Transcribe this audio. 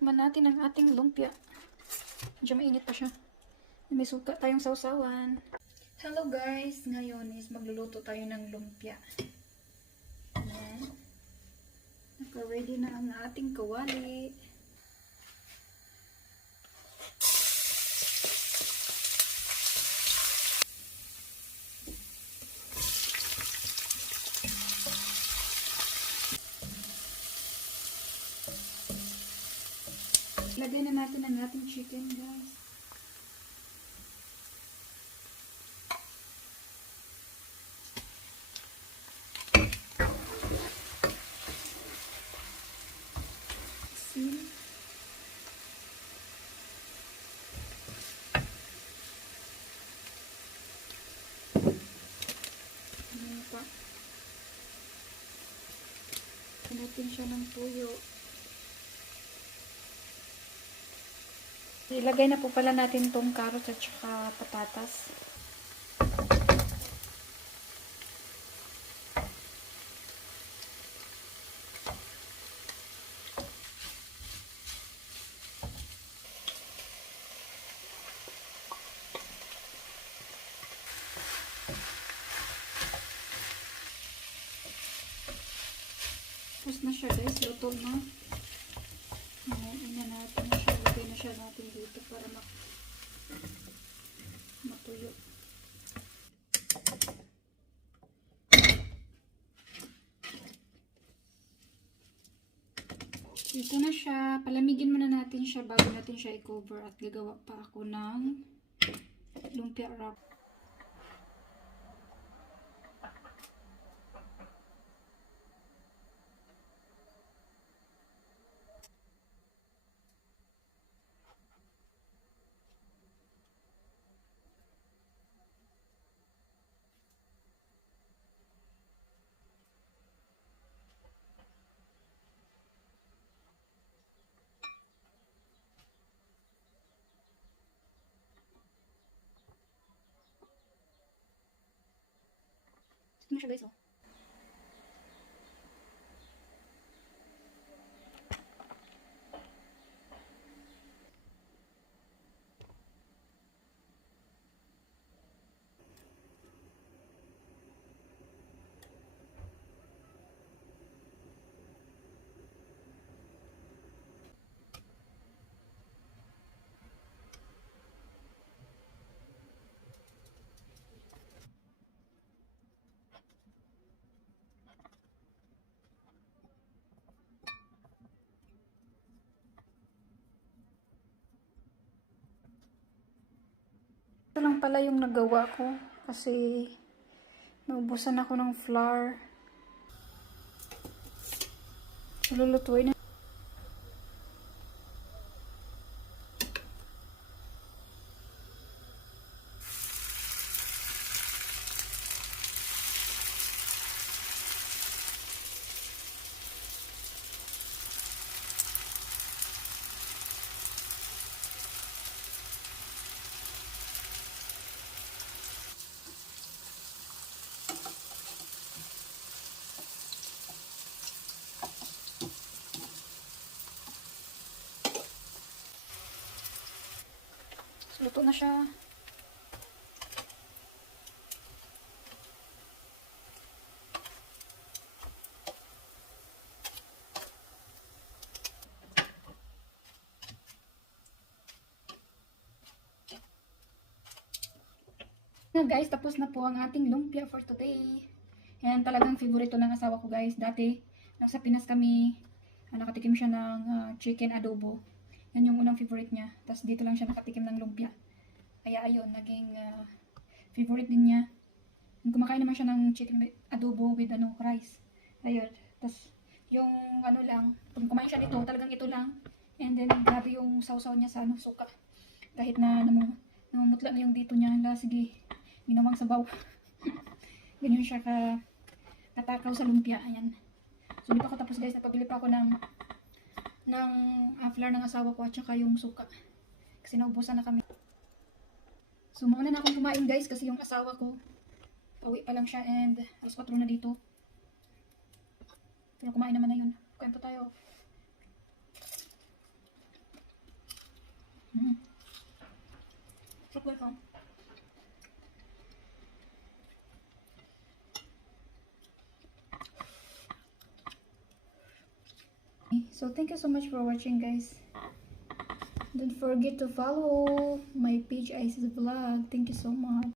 Tikman natin ang ating lumpia. Medyo mainit pa siya. May suka tayong sausawan. Hello guys! Ngayon is magluluto tayo ng lumpia. Ayan. Naka-ready na ang ating kawali. Lagay na natin ang ating chicken, guys. Asin. Ano pa? Natin siya ng tuyo. Ilagay na po pala natin tong carrots at saka patatas. Tapos na siya guys, luto na. Ayan natin na siya. Lagay na siya natin dito para matuyo. Dito na siya. Palamigin muna natin siya bago natin siya i-cover at gagawa pa ako ng lumpia wrap. Ito na siya guys, oh. Ito lang pala yung nagawa ko kasi naubusan ako ng flour. Lulutuin na. Luto na siya. Na guys, tapos na po ang ating lumpia for today. Yan talagang favorito ng asawa ko guys. Dati, nasa Pinas kami, nakatikim siya ng chicken adobo. Yan yung unang favorite niya. Tapos dito lang siya nakatikim ng lumpia. Kaya ayun, naging favorite din niya. Kumakain naman siya ng chicken adobo with rice. Ayun. Tapos yung ano lang, pag kumain siya nito, talagang ito lang. And then grabe yung sausaw niya sa suka. Kahit na namumutla na yung dito niya. Sige, ginawang sabaw. Ganyan siya katakaw sa lumpia. Ayan. So di pa ako tapos guys, napabili pa ako ng flour ng asawa ko at saka yung suka. Kasi naubusan na kami. So mauna na akong kumain guys kasi yung asawa ko pauwi pa lang siya and alas 4 na dito. Pero kumain naman na yun. Kain pa tayo. Sarap guys, oh. So thank you so much for watching, guys. Don't forget to follow my page, Isis Vlog. Thank you so much.